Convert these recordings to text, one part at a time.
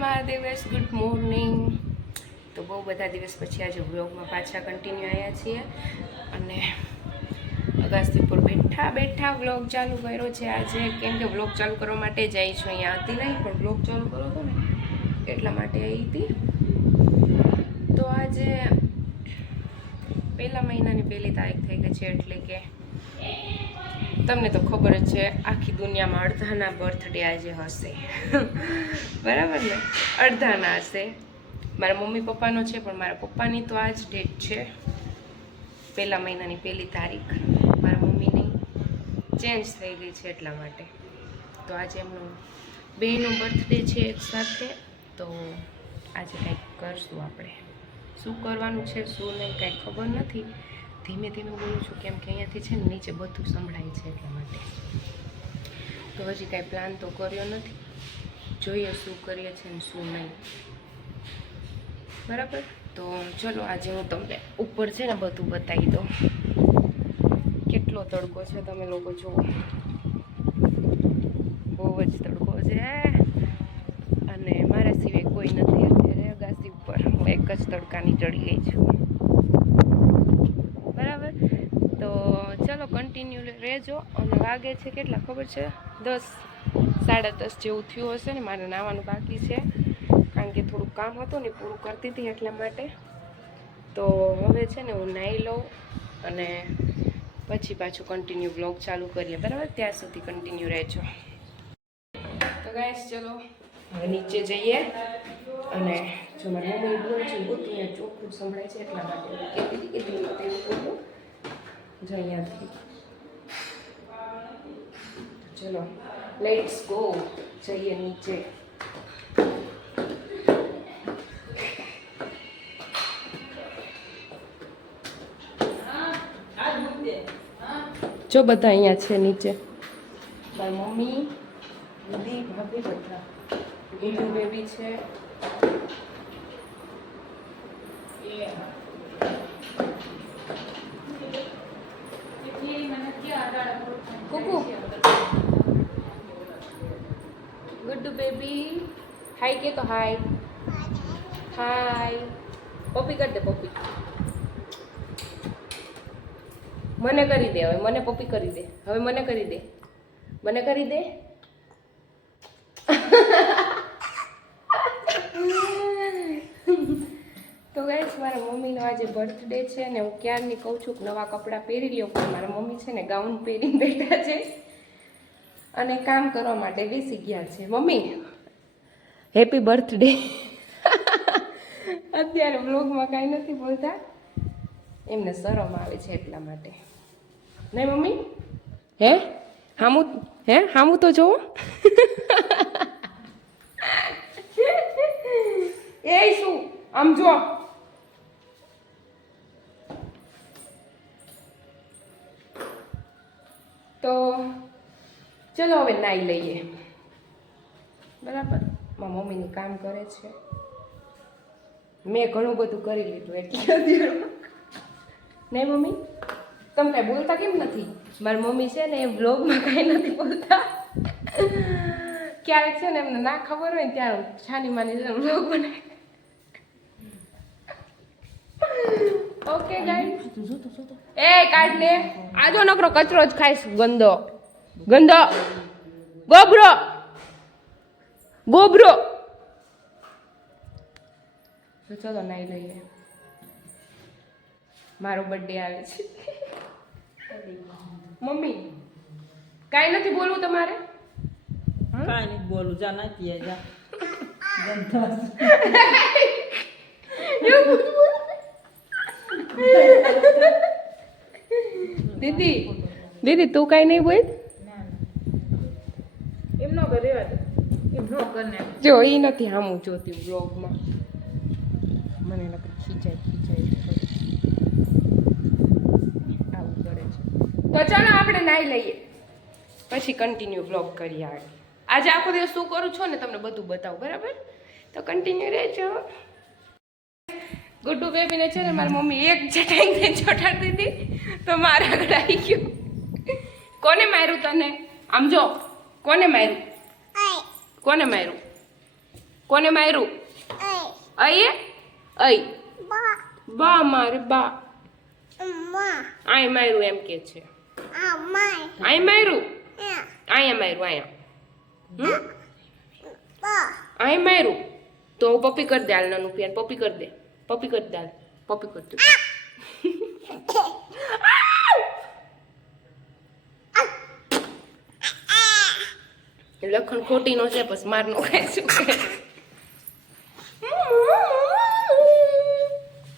Mahadev guys good morning તો બહુ બધા દિવસ પછી આજે વ્લોગમાં પાછા કન્ટિન્યુ આવ્યા છીએ. અને અગાસી બેઠા બેઠા વ્લોગ ચાલુ કર્યો છે. આજે કેમ કે વ્લોગ ચાલુ કરવા માટે જ આવી છું. અહીંયા હતી નહીં, પણ વ્લોગ ચાલુ કરો હતો ને, એટલા માટે આવી હતી. તો આજે પહેલા મહિનાની પહેલી તારીખ થઈ ગઈ છે, એટલે કે તમને તો ખબર જ છે, આખી દુનિયામાં અડધાના બર્થડે આજે હશે. બરાબર ને? અડધાના હશે. મારા મમ્મી પપ્પાનો છે, પણ મારા પપ્પાની તો આ જ ડેટ છે પહેલા મહિનાની પહેલી તારીખ. મારા મમ્મીની ચેન્જ થઈ ગઈ છે એટલા માટે. તો આજે એમનો બેનો બર્થડે છે એક સાથે, તો આજે કંઈક કરશું આપણે. શું કરવાનું છે, શું નહીં, કાંઈ ખબર નથી. ધીમે ધીમે બોલું છું કેમ કે અહીંયાથી છે ને નીચે બધું સંભળાય છે એટલા માટે. તો હજી કાંઈ પ્લાન તો કર્યો નથી. જોઈએ શું કરીએ છીએ ને શું નહીં. બરાબર? તો ચલો આજે હું તમને ઉપર છે ને બધું બતાવી દઉં. કેટલો તડકો છે તમે લોકો જુઓ. બહુ જ તડકો છે. અને મારા સિવાય કોઈ નથી અત્યારે અગાસી ઉપર. હું એક જ તડકાની ચડી ગઈ છું બરાબર તો ચલો રહેજો અને વાગે છે કેટલા ખબર છે? દસ, સાડા દસ જેવું થયું હશે ને, મારે નાવાનું બાકી છે. કારણ કે થોડું કામ હતું ને પૂરું કરતી હતી એટલા માટે. તો હવે છે ને હું નાહી લઉં અને પછી પાછું કન્ટિન્યુ બ્લોગ ચાલુ કરીએ. બરાબર? ત્યાં સુધી કન્ટિન્યુ રહેજો. તો ગાઈસ ચલો, હવે નીચે જઈએ અને જો મારે મમ્મી બોલ છે બધું ચોખ્ખું સંભળાય છે. એટલા માટે કહેતી હતી કે જો અહીંયાથી ચલો લેટ્સ ગો જઈએ નીચે જો બધા અહીંયા છે નીચે મારી મમ્મી દીદી ભાભી બધા બીજું બેબી છે બેબી, હાય કે તો હાય. હાય. પપ્પી કરી દે પપ્પી મને કરી દે, હવે મને પપ્પી કરી દે. હવે મને કરી દે. મને કરી દે? તો ગાઈસ મારા મમ્મીનો આજે બર્થડે છે ને હું ક્યારની કહું છું કે નવા કપડાં પહેરી લ્યો, પણ મારા મમ્મી છે ને ગાઉન પહેરીને બેઠા છે. અને કામ કરવા માટે બેસી ગયા છે. મમ્મી હેપી બર્થડે અત્યારે બ્લોગમાં કાંઈ નથી બોલતા. એમને શરમ આવે છે એટલા માટે. નહીં મમ્મી? હે? હામું હે? હામું તો જોવો. એ શું? આમ જો. હવે નાઈ લઈએ. બરાબર. મારા મમ્મીની કામ કરે છે. મેં ઘણું બધું કરી લીધું એટલે નહીં મમ્મી? તમે કાંઈ બોલતા કેમ નથી? મારી મમ્મી છે ને એ બ્લોગમાં કાંઈ નથી બોલતા. ક્યારેક છે ને એમને ના ખબર હોય ને ત્યારે છાની માની બ્લોગ બને ઓકે ગાઈસ એ કાઢ ને આજો નકરો કચરો જ ખાઈશ ગંદો. ગંદો. ગોબરો. ગોબરો. તો ચલો નાઈ લઈએ. મારો બર્થડે આવે છે. મમ્મી કાંઈ નથી બોલવું તમારે? કાંઈ નહીં બોલવું જા નાખીએ જા. દીદી દીદી તું કાંઈ નહીં બોલ એમ નો કરે એમ નો કરને જો એ નથી હામું જોતી બ્લોગમાં મને નકર ખીચાય ખીચાય આવું કરે છે. તો ચાલો આપણે નાહી લઈએ. પછી કન્ટિન્યુ બ્લોગ કરીએ આગળ. આજે આખો દિવસ શું કરું છું ને તમને બધું બતાવું, બરાબર? તો કન્ટિન્યુ રહેજો. ગુડ્ડુ બેબીને છે ને મારી મમ્મી એક જટાઈને ચોટાડી દીધી, તો મારા આગળ આવી ગયું. કોને માર્યું તને? આમ જો, કોને માર્યું? કોને માર્યું? કોને માર્યું? અયે. અય? બા. મારે બા. આય માર્યું એમ કે છે. આય માર્યું? અહીંયા માર્યું અહીંયા હમ? આય માર્યું? તો પપ્પી કરી દે હાલ નાનું પ્યાર પપ્પી કરી દે. પપ્પી કરી દે પપ્પી કરી દે. લખણ ખોટી નો છે, બસ માર નો ખાય શું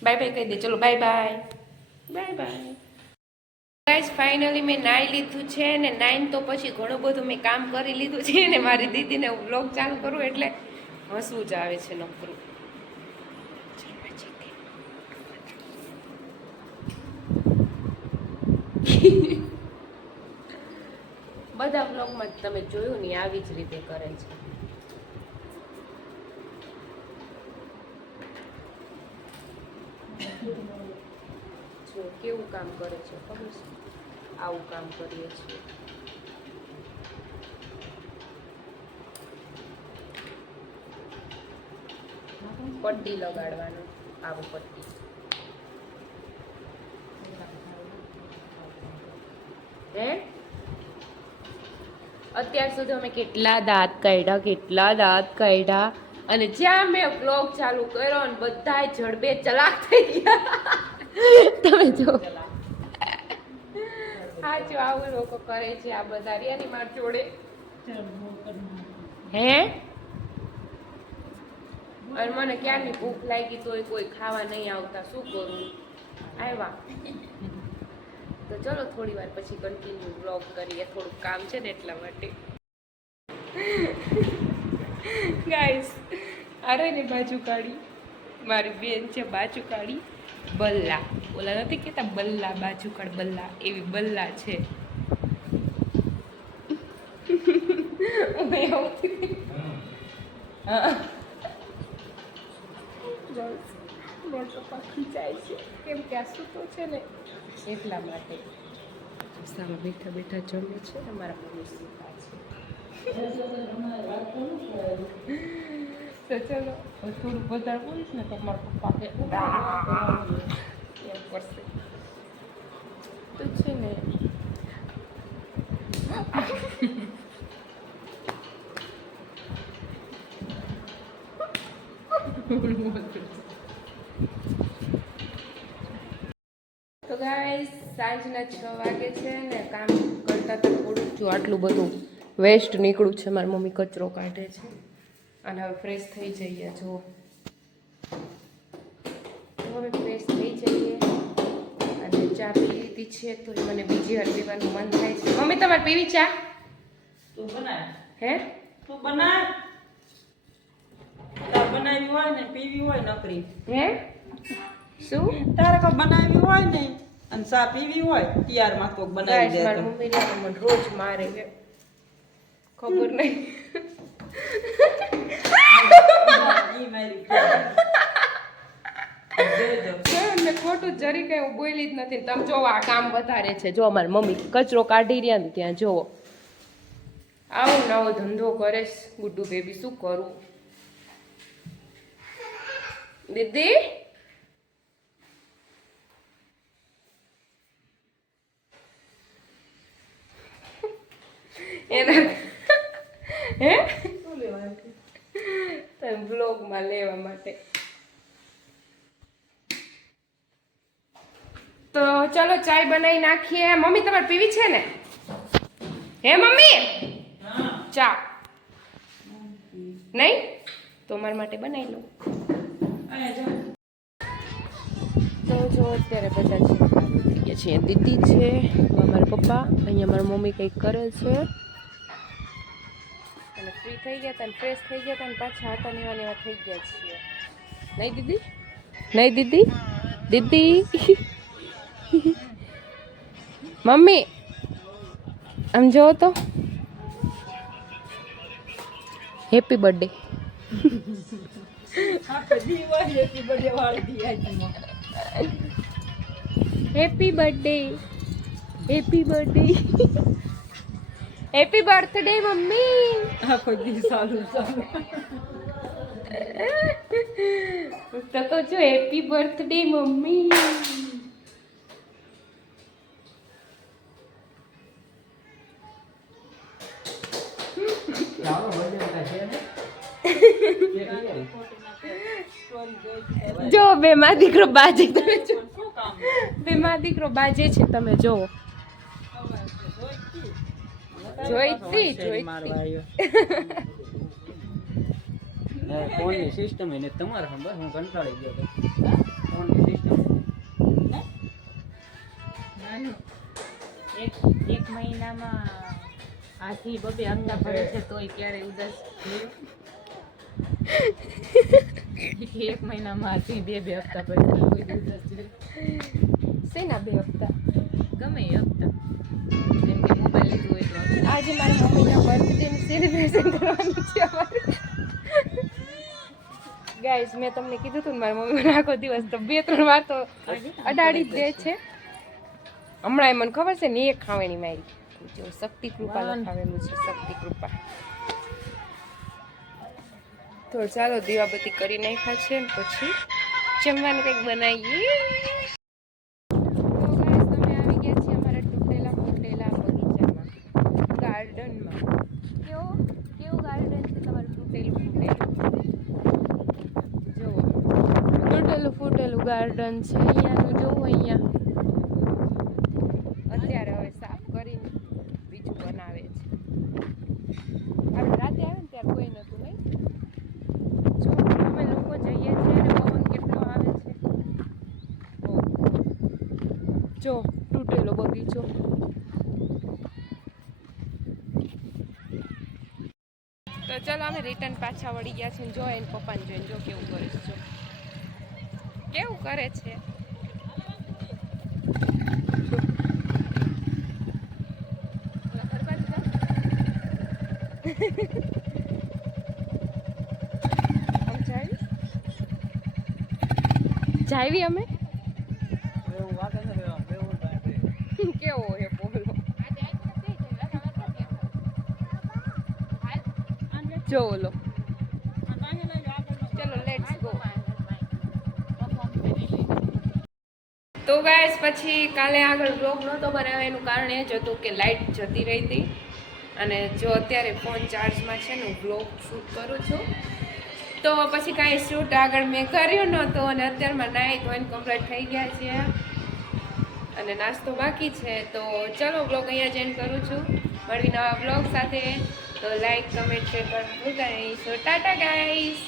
બાય બાય કહી દે, ચલો bye bye bye bye guys finally મેં નાઈ લીધું છે ને નાઈન તો પછી ઘણું બધું મેં કામ કરી લીધું છે ને મારી દીદીને બ્લોગ ચાલુ કરું એટલે હસવું જ આવે છે નકરું. બધા બ્લોગમાં તમે જોયું ને આવી જ રીતે કરે છે. કેવું કામ કરે છે ખબર છે? આવું કામ કરીએ છીએ. પટ્ટી લગાડવાનું, આવું પટ્ટી. હે? અત્યાર સુધી અમે કેટલા દાંત કાઢ્યા કેટલા દાંત કાઢ્યા અને જ્યાં મેં બ્લોગ ચાલુ કર્યો ને બધા જડબે ચલાક થઈ ગયા. તમે જો. હા જો આવું લોકો કરે છે આ બધા. રિયાની માર જોડે. હે? અને મને ક્યારની ભૂખ લાગી તોય કોઈ ખાવા નહીં આવતા. શું કરું? આવ્યા તો ચલો થોડી વાર પછી કન્ટિન્યુ બ્લોગ કરીએ. થોડુંક કામ છે ને એટલા માટે. ગાઈસ અરે ને બાજુ કાઢી મારી બેન છે બાજુ કાઢી બલ્લા. ઓલા નથી કહેતા બલ્લા બાજુ કાઢ બલ્લા. એવી બલ્લા છે. હું આવતી હા બસ મેં તો પાછી જાય છે કેમ કે આ સૂતો છે ને એટલા માટે સામે બેઠા બેઠા જમે છે અમારા મમ્મી સૂતા છે તો ચલો હવે થોડું વધારે બોલીશ ને તો મારા પપ્પા કે એમ કરશે તો છે ને તો ગાઈસ સાંજના છ વાગે છે ને કામ કરતા તો થોડુંક જો આટલું બધું વેસ્ટ નીકળ્યું છે મારી મમ્મી કચરો કાઢે છે. અને હવે ફ્રેશ થઈ જઈએ જો તો હવે ફ્રેશ થઈ જઈએ અને ચા પી લીધી છે તો મને બીજી વાર પીવાનું મન થાય છે. મમ્મી તમારે પીવી ચા? તું બનાય. હે? તું બનાય? તાર બનાવી હોય ને પીવી હોય નકરી. હે? શું? તારે કોઈ બનાવી હોય ને? અને ચા પીવી હોય ત્યારમાં કોક બનાવી દે તો. મમ્મીને તો મને રોજ મારે છે. ખબર નહીં. ખોટું જરી કઈ હું બોલી જ નથી તમે જોવો આ કામ વધારે છે. જો અમારી મમ્મી કચરો કાઢી રહ્યા ને ત્યાં જોવો. આવો નવો ધંધો કરે ગુડ્ડુ બેબી શું કરું? દીદી? એના હે બ્લોગમાં લેવા માટે તો ચલો ચાય બનાવી નાખીએ. મમ્મી તમારે પીવી છે ને? હે મમ્મી? ચા નહીં? તો મારા માટે બનાવી લો. તો જો અત્યારે બધા છે થઈ છે. દીદી છે મારા પપ્પા અહીંયા મારા મમ્મી કંઈક કરે છે. અને ફ્રી થઈ ગયા હતા ફ્રેશ થઈ ગયા હતા પાછા હતા નેવા એવા થઈ ગયા છીએ. નહીં દીદી? નહીં દીદી? દીદી? મમ્મી, આમ જોવો તો. Happy birthday. Happy birthday happy birthday happy birthday mummy આખો દી ચાલુ ચાલુ તો કહું છું હેપી બર્થડે મમ્મી જો બે માં દીકરો બાજે તમે જો શું કામ બે માં દીકરો બાજે છે તમે જો જોઈતી, જોઈતી. ફોનની સિસ્ટમ એને તમારે ખબર? હું કંટાળી ગયો હતો. ફોનની સિસ્ટમ એક એક મહિનામાં આથી બબે હપ્તા ભરે છે તોય ક્યારે ઉદાસ થયું. એક મહિનામાં આથી બે બે હપ્તા ભરે છે તોય ઉદાસ શેના બે હપ્તા? ગમે હપ્તા. આજે મારા મમ્મીના બર્થડેનું સેલિબ્રેશન કરવાનું છે અમારે. ગાઈઝ મેં તમને કીધું હતું મારા મમ્મી આખો દિવસ તો બે ત્રણ વાર તો અડાડી જ દે છે. હમણાં મને ખબર છે ને એ ખાવાની મારી. જો શક્તિ કૃપા લખાવેલું છે શક્તિ કૃપા. તો ચાલો દીવાબત્તી કરી નાખ્યા છે પછી જમવાનું કંઈક બનાવીએ તો guys, તમે આવી ગયા છીએ અમારા તૂટેલા ફૂટેલા બગીચામાં ગાર્ડનમાં કેવો કેવું ગાર્ડન છે તમારું તૂટેલું ફૂટેલું જુઓ તૂટેલું ફૂટેલું ગાર્ડન છે અહીંયાનું જોવું અહીંયા. અત્યારે હવે સાફ કરીને બીજું બનાવે છે. આપણે રાતે આવે ને ત્યારે કોઈ નહોતું નહીં? જો અમે લોકો જઈએ છીએ અને પવન કેટલો આવે છે. જો તૂટેલો બગીચો. તો ચલો અમે રિટર્ન પાછા વળી ગયા છે ને જો એને પપ્પાને જોઈને જો કેવું કરીશ જો. કેવું કરે છે જાવી? અમે. કેવો હે પોલો જો ઓલો ગાઈસ પછી કાલે આગળ બ્લોગ નહોતો બનાવ્યો, એનું કારણ એ જ હતું કે લાઇટ જતી રહી હતી. અને જો અત્યારે ફોન ચાર્જમાં છે ને, હું બ્લોગ શૂટ કરું છું. તો પછી કાંઈ શૂટ આગળ મેં કર્યું નહોતું અને અત્યારમાં નાઈ ધોઈને કમ્પ્લીટ થઈ ગયા છે અને નાસ્તો બાકી છે. તો ચલો બ્લોગ અહીંયા જેન્ડ કરું છું. મળવી નવા બ્લોગ સાથે. તો like comment share so tata guys